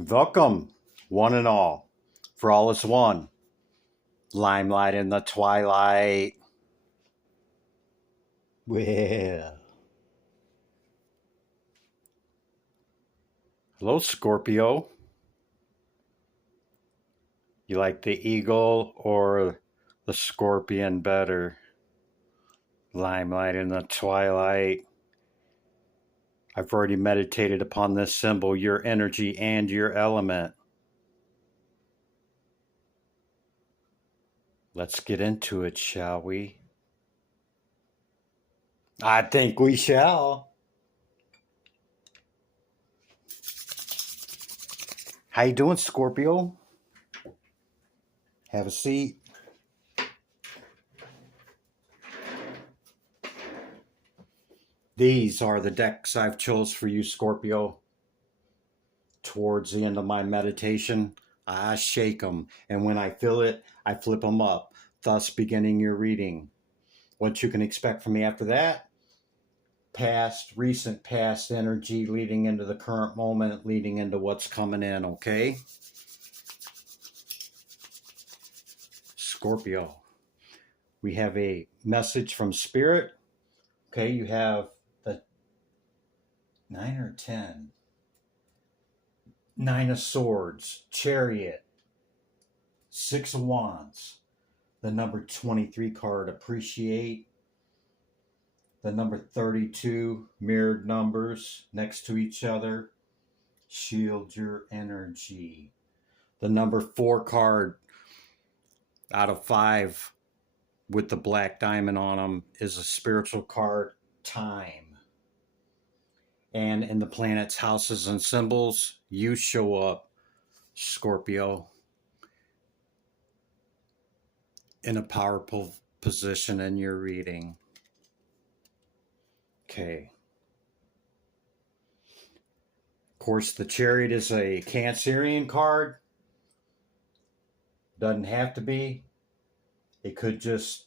Welcome, one and all, for all is one. Limelight in the twilight. Well, hello, Scorpio. You like the eagle or the scorpion better? Limelight in the twilight. I've already meditated upon this symbol, your energy and your element. Let's get into it, shall we? I think we shall. How you doing, Scorpio? Have a seat. These are the decks I've chose for you, Scorpio. Towards the end of my meditation, I shake them, and when I feel it, I flip them up, thus beginning your reading. What you can expect from me after that: recent past energy leading into the current moment, leading into what's coming in, okay? Scorpio, we have a message from Spirit. Okay, you have the 9 or 10. 9 of Swords, Chariot, 6 of Wands, the number 23 card, Appreciate, the number 32, mirrored numbers next to each other, Shield your energy. The number 4 card out of 5 with the black diamond on them is a spiritual card, Time. And in the planets, houses, and symbols, you show up, Scorpio, in a powerful position in your reading. Okay. Of course, the Chariot is a Cancerian card. Doesn't have to be. It could just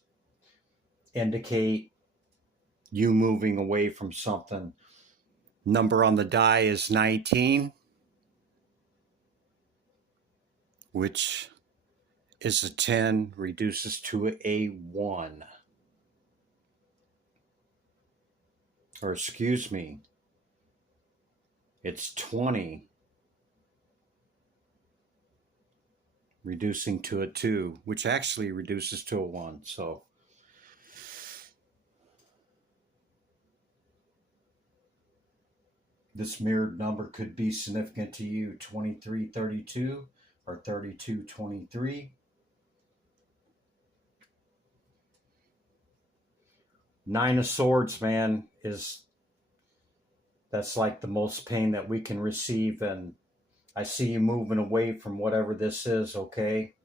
indicate you moving away from something. Number on the die is 19, which is a 10, reduces to a 1. Or excuse me, it's 20, reducing to a 2, which actually reduces to a 1. So this mirrored number could be significant to you: 2332 or 3223. 9 of Swords, man, that's like the most pain that we can receive, and I see you moving away from whatever this is, okay?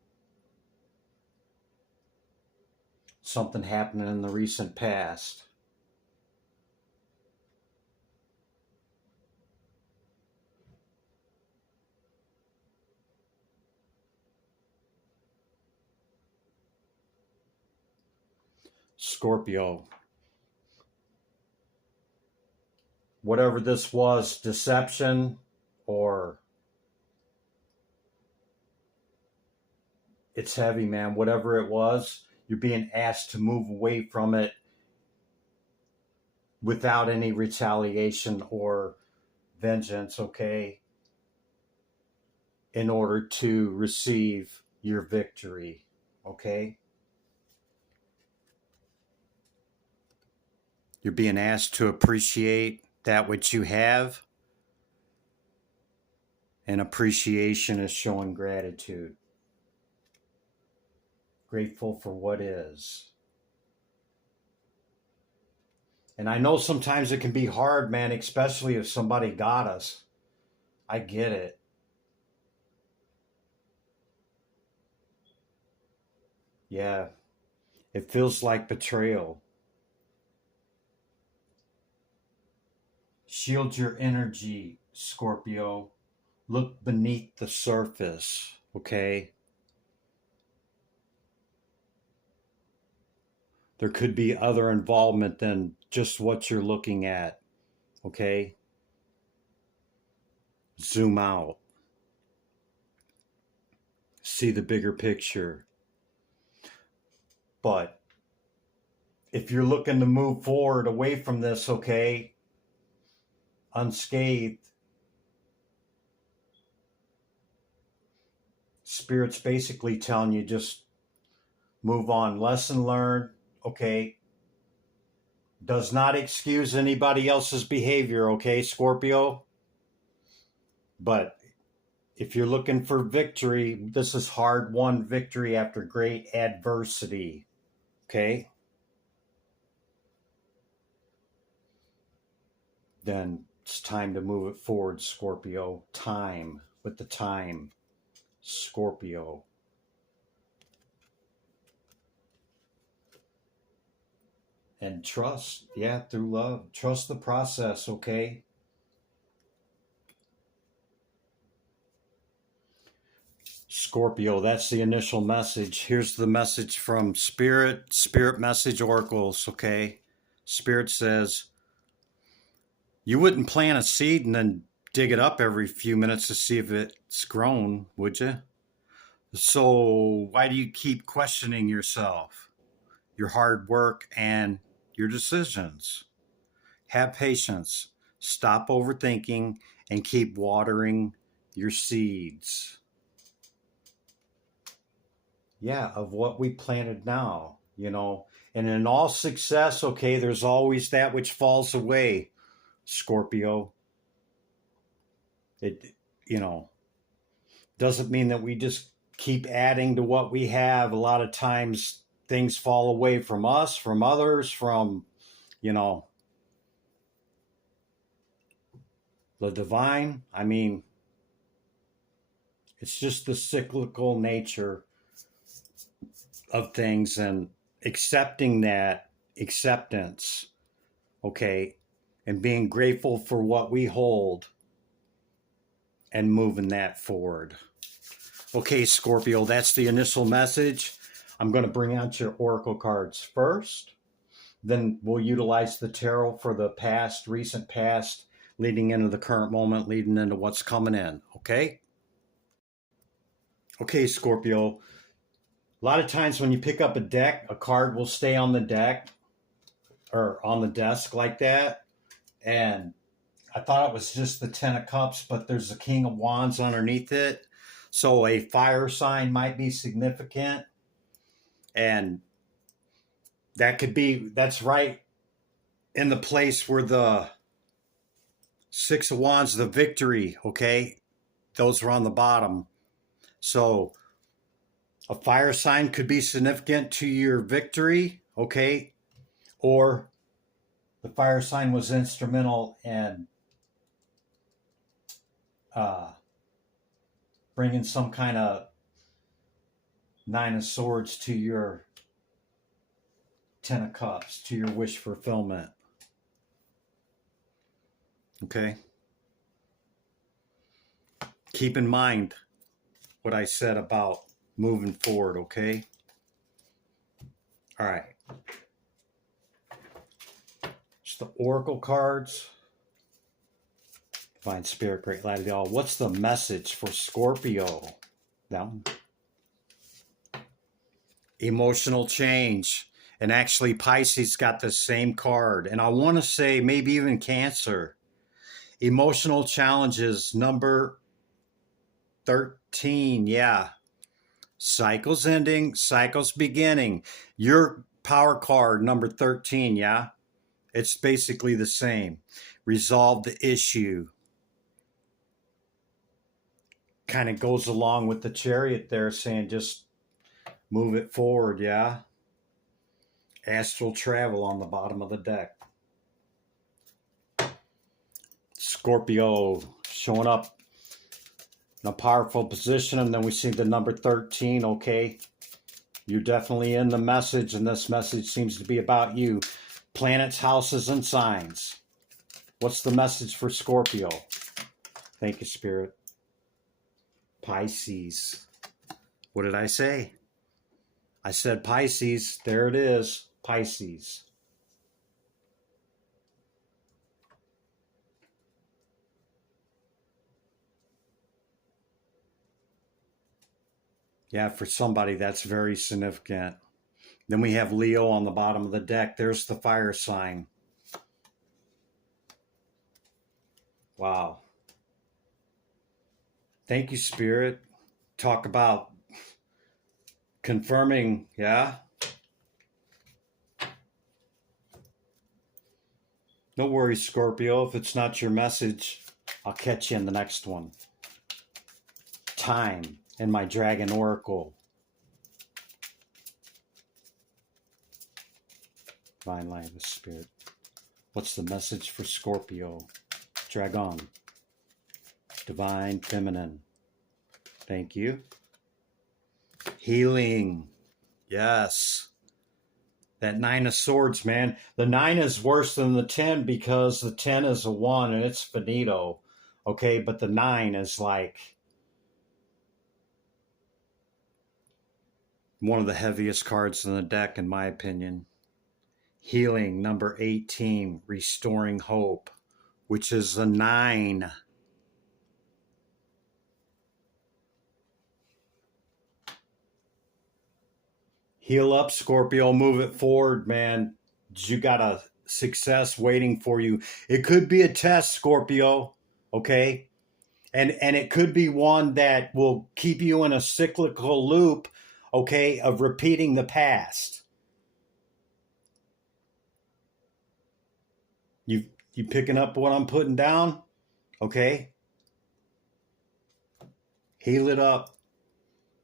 Something happening in the recent past. Scorpio, whatever this was, deception, or it's heavy, man, whatever it was, you're being asked to move away from it without any retaliation or vengeance, okay? In order to receive your victory, okay? You're being asked to appreciate that which you have, and appreciation is showing gratitude. Grateful for what is. And I know sometimes it can be hard, man, especially if somebody got us. I get it. Yeah, it feels like betrayal. Shield your energy, Scorpio. Look beneath the surface, okay? There could be other involvement than just what you're looking at, okay? Zoom out. see the bigger picture. But if you're looking to move forward away from this, okay, unscathed, Spirit's basically telling you just move on. Lesson learned, okay, does not excuse anybody else's behavior, okay, Scorpio? But if you're looking for victory, this is hard-won victory after great adversity, okay? Then it's time to move it forward, Scorpio. Time, with the time, Scorpio. And trust, yeah, through love. Trust the process, okay? Scorpio, that's the initial message. Here's the message from Spirit, Spirit message oracles, okay? Spirit says, you wouldn't plant a seed and then dig it up every few minutes to see if it's grown, would you? So why do you keep questioning yourself, your hard work, and your decisions? Have patience. Stop overthinking and keep watering your seeds. Yeah, of what we planted now, you know. And in all success, okay, there's always that which falls away, Scorpio. It, you know, doesn't mean that we just keep adding to what we have. A lot of times things fall away from us, from others, from, you know, the divine. I mean, it's just the cyclical nature of things, and accepting that acceptance, okay, and being grateful for what we hold and moving that forward. Okay, Scorpio, that's the initial message. I'm going to bring out your oracle cards first. Then we'll utilize the tarot for the past, recent past, leading into the current moment, leading into what's coming in. Okay? Okay, Scorpio. A lot of times when you pick up a deck, a card will stay on the deck or on the desk like that. And I thought it was just the Ten of Cups, but there's a King of Wands underneath it. So a fire sign might be significant. And that could be, that's right in the place where the Six of Wands, the victory, okay? Those are on the bottom. So a fire sign could be significant to your victory, okay? Or the fire sign was instrumental in bringing some kind of Nine of Swords to your Ten of Cups, to your wish fulfillment. Okay? Keep in mind what I said about moving forward, okay? All right. It's the Oracle cards. Divine Spirit, Great Light of the All. What's the message for Scorpio? That one. Emotional change. And actually Pisces got the same card. And I want to say maybe even Cancer. Emotional challenges, number 13. Yeah. Cycles ending, cycles beginning. Your power card, number 13. Yeah. It's basically the same. Resolve the issue. Kind of goes along with the Chariot there, saying just move it forward, yeah? Astral travel on the bottom of the deck. Scorpio showing up in a powerful position, and then we see the number 13, okay? You're definitely in the message, and this message seems to be about you. Planets, houses, and signs. What's the message for Scorpio? Thank you, Spirit. Pisces. What did I say? I said Pisces. There it is. Pisces. Yeah, for somebody, that's very significant. Then we have Leo on the bottom of the deck. There's the fire sign. Wow. Thank you, Spirit. Talk about confirming, yeah? No worries, Scorpio. If it's not your message, I'll catch you in the next one. Time and my Dragon Oracle. Divine Light of the Spirit. What's the message for Scorpio? Dragon. Divine Feminine. Thank you. Healing. Yes. That 9 of Swords, man. The 9 is worse than the 10 because the 10 is a 1 and it's finito. Okay, but the 9 is like one of the heaviest cards in the deck, in my opinion. Healing, number 18, restoring hope, which is the 9. Heal up, Scorpio. Move it forward, man. You got a success waiting for you. It could be a test, Scorpio, okay? And it could be one that will keep you in a cyclical loop, okay, of repeating the past. You picking up what I'm putting down? Okay? Heal it up.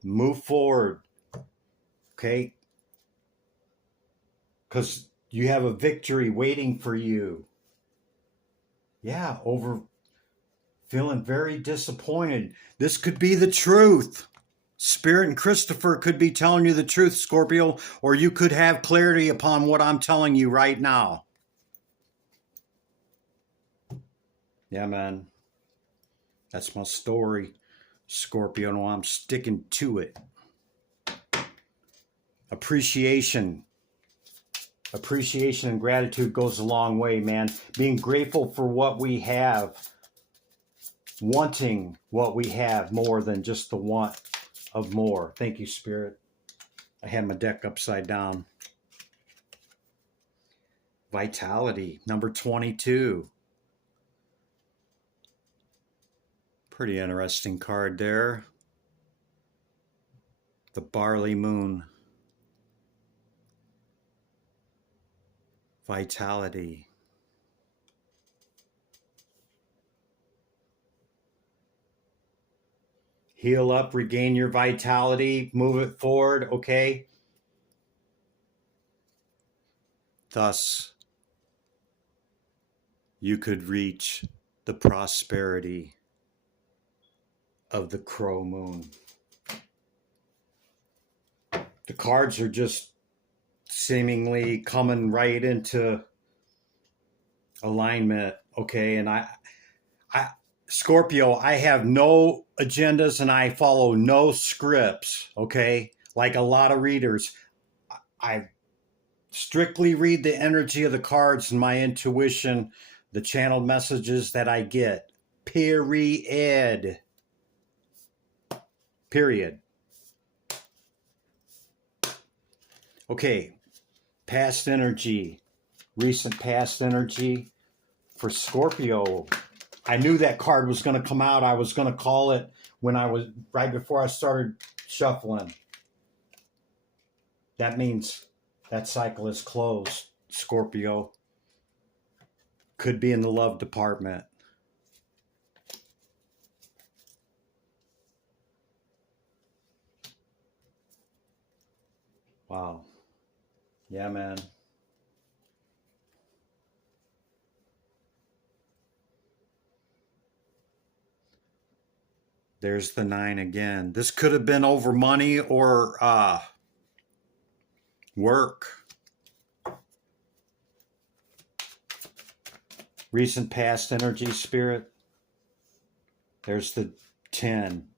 Move forward. Okay? Because you have a victory waiting for you. Yeah, over feeling very disappointed. This could be the truth. Spirit and Christopher could be telling you the truth, Scorpio, or you could have clarity upon what I'm telling you right now. Yeah, man. That's my story, Scorpio, and I'm sticking to it. Appreciation. Appreciation and gratitude goes a long way, man. Being grateful for what we have. Wanting what we have more than just the want of more. Thank you, Spirit. I had my deck upside down. Vitality, number 22. Pretty interesting card there. The Barley Moon. Vitality. Heal up, regain your vitality, move it forward, okay? Thus, you could reach the prosperity of the Crow Moon. The cards are just seemingly coming right into alignment, okay? And I Scorpio, I have no agendas and I follow no scripts, okay? Like a lot of readers, I strictly read the energy of the cards and my intuition, the channeled messages that I get. Period. Okay, past energy, recent past energy for Scorpio. I knew that card was going to come out. I was going to call it when I was right before I started shuffling. That means that cycle is closed, Scorpio. Could be in the love department. Wow. Yeah, man. There's the 9 again. This could have been over money or work. Recent past energy, Spirit. There's the 10.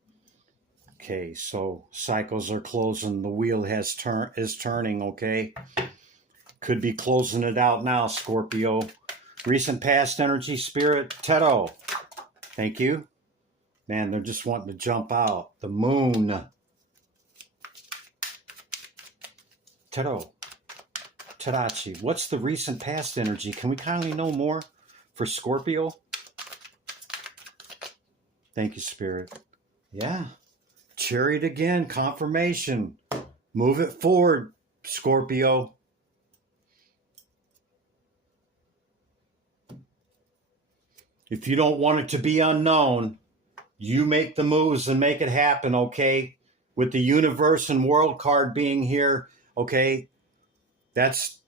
Okay, so cycles are closing. The wheel is turning, okay? Could be closing it out now, Scorpio. Recent past energy, Spirit. Teto. Thank you. Man, they're just wanting to jump out. The moon. Tarot. Tarachi. What's the recent past energy? Can we kindly know more for Scorpio? Thank you, Spirit. Yeah. Chariot again. Confirmation. Move it forward, Scorpio. If you don't want it to be unknown, you make the moves and make it happen, okay? With the universe and world card being here, okay? That's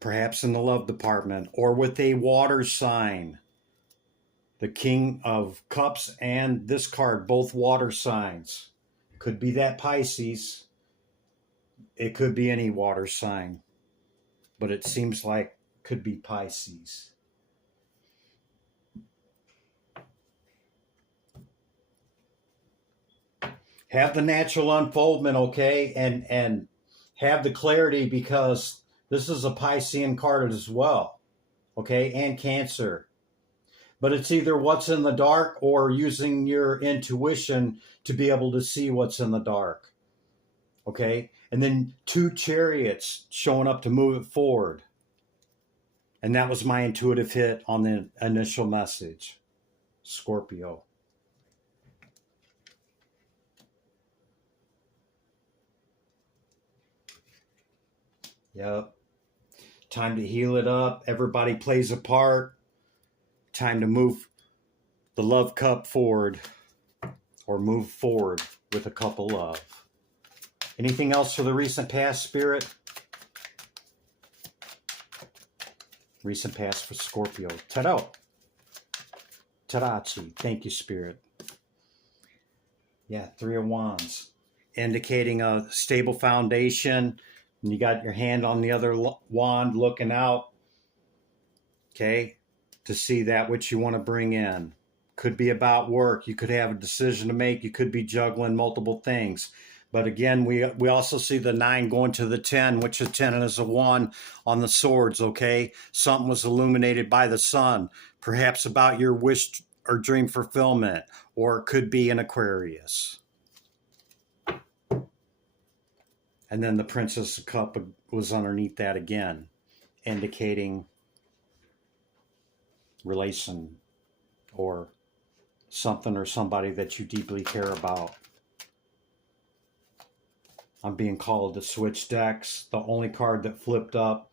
perhaps in the love department, or with a water sign. The King of Cups and this card, both water signs. Could be that Pisces. It could be any water sign. But it seems like could be Pisces. Have the natural unfoldment, okay? And have the clarity, because this is a Piscean card as well, okay? And Cancer. But it's either what's in the dark or using your intuition to be able to see what's in the dark, okay? And then 2 chariots showing up to move it forward. And that was my intuitive hit on the initial message, Scorpio. Yep. Time to heal it up. Everybody plays a part. Time to move the love cup forward, or move forward with a cup of love. Anything else for the recent past, Spirit? Recent past for Scorpio. Tarot. Tarachi. Thank you, Spirit. Yeah, 3 of Wands. Indicating a stable foundation. And you got your hand on the other wand looking out. Okay. To see that which you want to bring in. Could be about work. You could have a decision to make. You could be juggling multiple things. But again, we also see the 9 going to the 10, which is 10 is a 1 on the swords, okay? Something was illuminated by the sun, perhaps about your wish or dream fulfillment, or it could be an Aquarius. And then the Princess of Cup was underneath that again, indicating relation or something or somebody that you deeply care about. I'm being called to switch decks. The only card that flipped up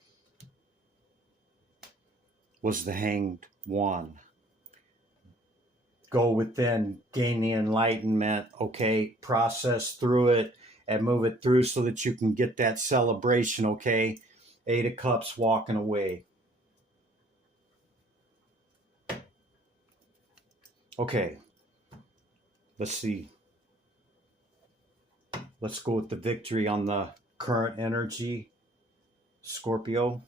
was the Hanged One. Go within, gain the enlightenment, okay? Process through it and move it through so that you can get that celebration, okay? 8 of Cups walking away. Okay, let's see. Let's go with the victory on the current energy, Scorpio.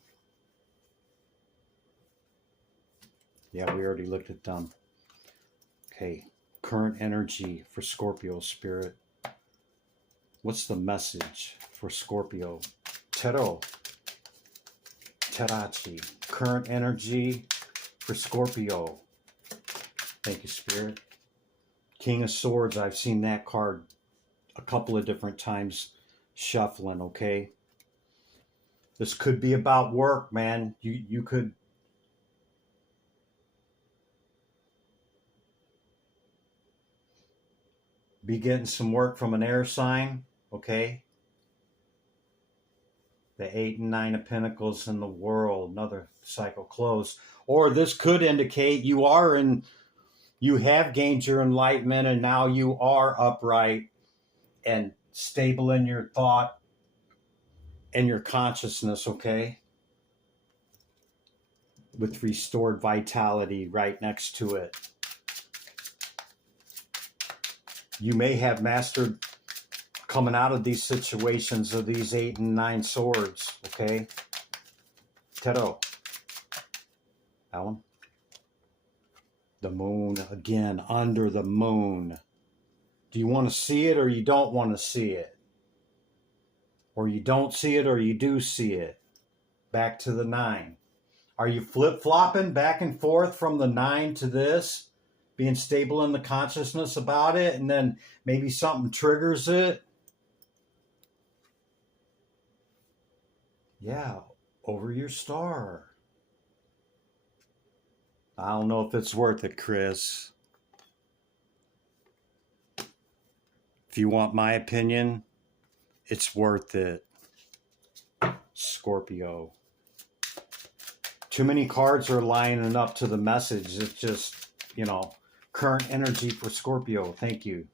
Yeah, we already looked at them. Okay, current energy for Scorpio, Spirit. What's the message for Scorpio? Tarot. Tarachi. Current energy for Scorpio. Thank you, Spirit. King of Swords. I've seen that card a couple of different times shuffling, okay? This could be about work, man. You could be getting some work from an air sign, okay? The 8 and 9 of Pentacles in the World, another cycle close. Or this could indicate you have gained your enlightenment and now you are upright and stable in your thought and your consciousness, okay? With restored vitality right next to it. You may have mastered coming out of these situations of these 8 and 9 swords, okay? Tarot. That one. The moon, again, under the moon. Do you want to see it or you don't want to see it? Or you don't see it or you do see it? Back to the 9. Are you flip-flopping back and forth from the 9 to this? Being stable in the consciousness about it, and then maybe something triggers it? Yeah, over your star. I don't know if it's worth it, Chris. If you want my opinion, it's worth it. Scorpio. Too many cards are lining up to the message. It's just, current energy for Scorpio. Thank you.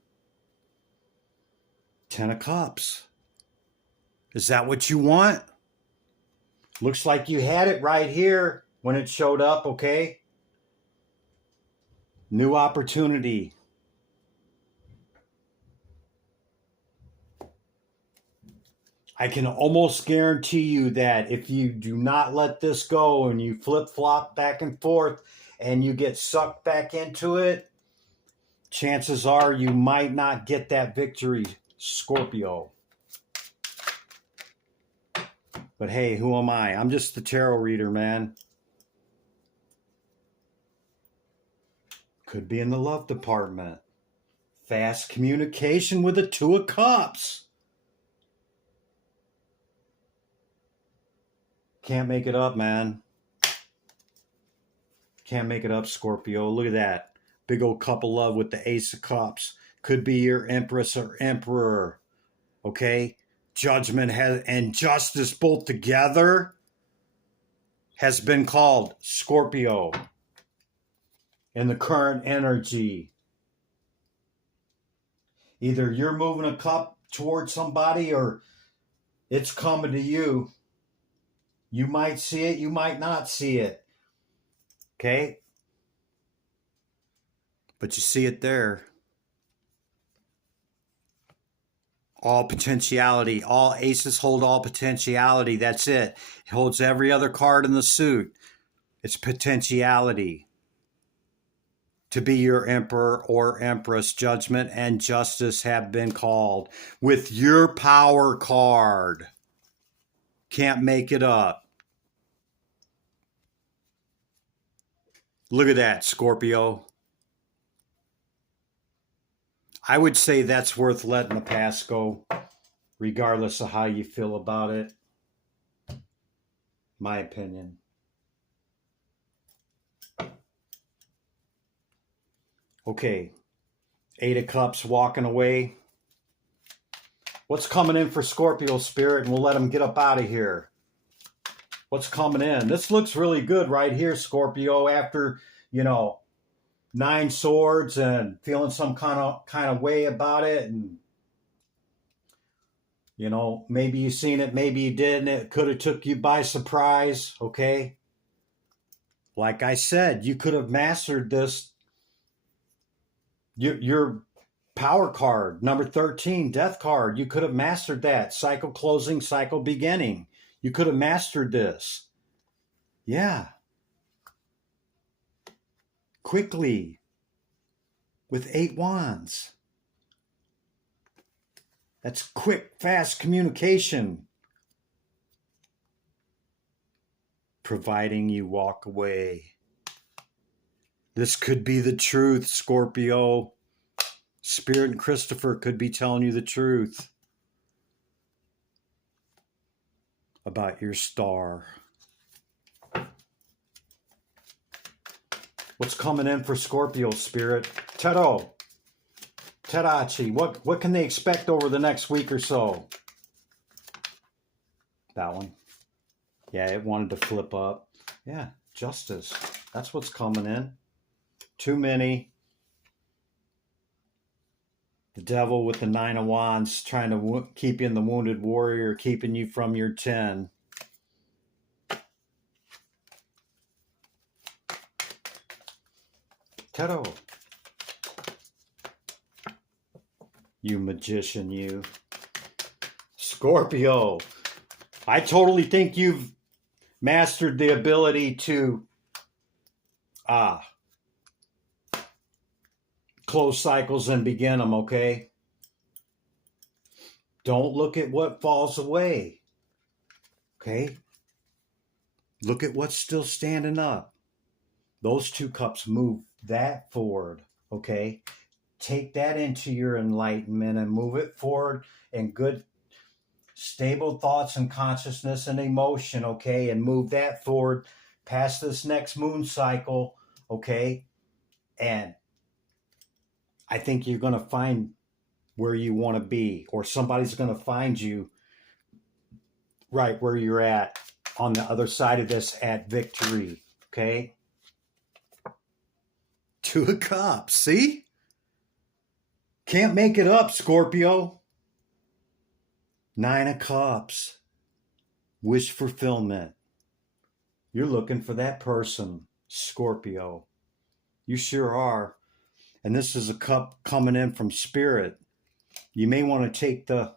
10 of Cups. Is that what you want? Looks like you had it right here when it showed up, okay? New opportunity. I can almost guarantee you that if you do not let this go and you flip-flop back and forth and you get sucked back into it, chances are you might not get that victory, Scorpio. But hey, who am I? I'm just the tarot reader, man. Could be in the love department. Fast communication with the Two of Cups. Can't make it up, man. Can't make it up, Scorpio. Look at that. Big old cup of love with the Ace of Cups. Could be your Empress or Emperor. Okay? Judgment and justice both together has been called, Scorpio. In the current energy. Either you're moving a cup towards somebody or it's coming to you. You might see it, you might not see it. Okay? But you see it there. All potentiality. All aces hold all potentiality. That's it. It holds every other card in the suit. It's potentiality. To be your emperor or empress, judgment and justice have been called. With your power card. Can't make it up. Look at that, Scorpio. I would say that's worth letting the past go, regardless of how you feel about it. My opinion. Okay. Eight of Cups walking away. What's coming in for Scorpio, Spirit? And we'll let them get up out of here. What's coming in? This looks really good right here, Scorpio, after, 9 swords and feeling some kind of way about it. And, maybe you seen it, maybe you didn't. It could have took you by surprise, okay? Like I said, you could have mastered this. Your power card, number 13, death card, you could have mastered that. Cycle closing, cycle beginning. You could have mastered this. Yeah. Quickly. With 8 wands. That's quick, fast communication. Providing you walk away. This could be the truth, Scorpio. Spirit and Christopher could be telling you the truth about your star. What's coming in for Scorpio, Spirit? Taro. Terachi. What can they expect over the next week or so? That one. Yeah, it wanted to flip up. Yeah, justice. That's what's coming in. Too many. The devil with the 9 of wands trying to keep you in the wounded warrior, keeping you from your 10. Taro. You magician, you. Scorpio. I totally think you've mastered the ability to close cycles and begin them, okay? Don't look at what falls away, okay? Look at what's still standing up. Those 2 cups move that forward, okay? Take that into your enlightenment and move it forward in good stable thoughts and consciousness and emotion, okay, and move that forward past this next moon cycle, okay, and I think you're going to find where you want to be, or somebody's going to find you right where you're at on the other side of this at victory, okay? Two of Cups, see? Can't make it up, Scorpio. Nine of Cups. Wish fulfillment. You're looking for that person, Scorpio. You sure are. And this is a cup coming in from Spirit. You may want to take the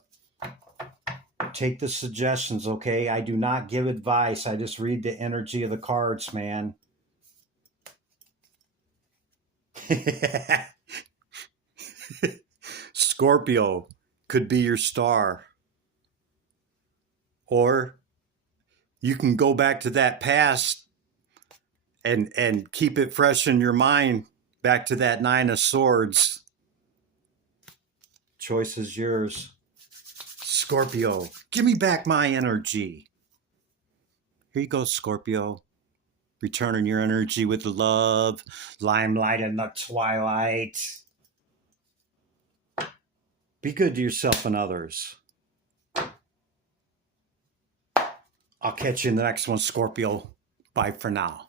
suggestions, okay? I do not give advice. I just read the energy of the cards, man. Scorpio could be your star. Or you can go back to that past and keep it fresh in your mind, back to that Nine of Swords. Choice is yours. Scorpio, give me back my energy. Here you go, Scorpio. Returning your energy with love, limelight in the twilight. Be good to yourself and others. I'll catch you in the next one, Scorpio. Bye for now.